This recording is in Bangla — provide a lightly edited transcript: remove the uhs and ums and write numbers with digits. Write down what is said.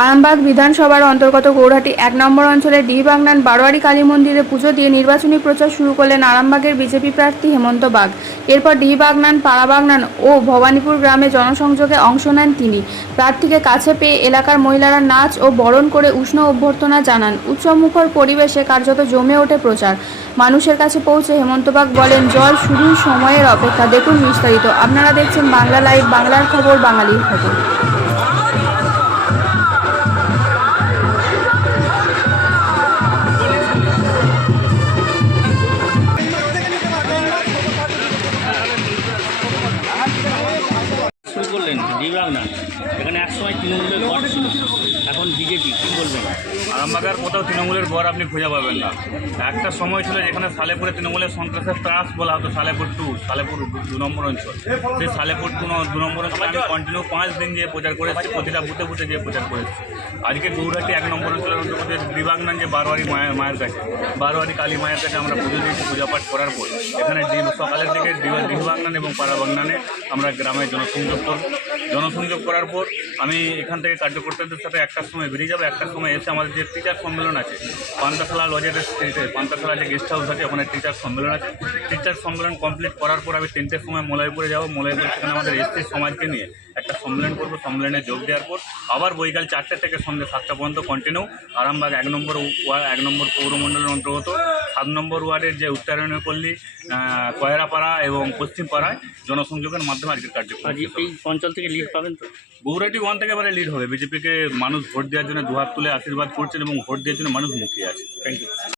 আরামবাগ বিধানসভার অন্তর্গত গৌরহাটি ১ নম্বর অঞ্চলের ডিবাগনান বারোয়ারি কালী মন্দিরে পুজো দিয়ে নির্বাচনী প্রচার শুরু করলেন আরামবাগের বিজেপি প্রার্থী হেমন্ত বাগ। এরপর ডিবাগনান, পাড়াবাগনান ও ভবানীপুর গ্রামে জনসংযোগে অংশ নেন তিনি। প্রার্থীকে কাছে পেয়ে এলাকার মহিলারা নাচ ও বরণ করে উষ্ণ অভ্যর্থনা জানান। উৎসবমুখর পরিবেশে কার্যত জমে ওঠে প্রচার। মানুষের কাছে পৌঁছে হেমন্ত বাগ বলেন, জল শুধুই সময়ের অপেক্ষা। দেখুন বিস্তারিত। আপনারা দেখছেন বাংলা লাইভ, বাংলার খবর, বাঙালির খবর। শুরু করলেন ডিবাগনান, এখানে একসময় তৃণমূলের গড় ছিল, এখন বিজেপি। কী বলবেন? আরামবাগের কোথাও তৃণমূলের ঘর আপনি খুঁজে পাবেন না। একটা সময় ছিল যেখানে সালেপুরে তৃণমূলের সন্ত্রাসের ত্রাস বলা হতো, সালেপুর 2, সালেপুর 2 নম্বর অঞ্চল। সেই সালেপুর 2 নম্বর অঞ্চলে আমি কন্টিনিউ 5 দিন দিয়ে প্রচার করেছি, প্রতিটা বুথে বুথে দিয়ে প্রচার করেছি। আজকে গৌরহাটি 1 নম্বর অঞ্চলের অন্তর্গত ডিবাগনান যে বারোয়ারি মায়ের কাছে, বারোয়ারি কালী মায়ের কাছে আমরা পুজো দিয়েছি। পূজা পাঠ করার পর এখানে সকালের দিকে ডিবাগনান এবং পাড়াবাগনানে আমরা গ্রামে জনসংযোগ করার পর আমি এখান থেকে কার্যকর্তাদের সাথে 1টার সময় বেরিয়ে যাবো। 1টার সময় এসে আমাদের যে টিচার সম্মেলন আছে পান্তাশালা লজের স্ট্রিটে, পান্তাশালা যে গেস্ট হাউস আছে, ওখানে টিচার সম্মেলন আছে। টিচার সম্মেলন কমপ্লিট করার পর আমি 3টের সময় মলয়পুরে যাবো। মলয়পুর সেখানে আমাদের এসসি সমাজকে নিয়ে একটা সম্মেলন করবো। সম্মেলনে যোগ দেওয়ার পর আবার বৈকাল 4টে থেকে সন্ধ্যে 7টা পর্যন্ত কন্টিনিউ আরামবাগ 1 নম্বর পৌরমণ্ডলের অন্তর্গত 7 নম্বর ওয়ার্ডের যে উত্তরায়ণী পল্লী, কয়রাপাড়া এবং পশ্চিম পাড়ায় জনসংযোগের মাধ্যমে আজকের কার্যক্রম। আজ এই অঞ্চল থেকে লিড পাবেন তো? গৌরহাটি 1 থেকে এবারে লিড হবে। বিজেপিকে মানুষ ভোট দেওয়ার জন্য দুহাত তুলে আশীর্বাদ করছেন এবং ভোট দেওয়ার জন্য মানুষ মুখিয়ে আছে। Thank you.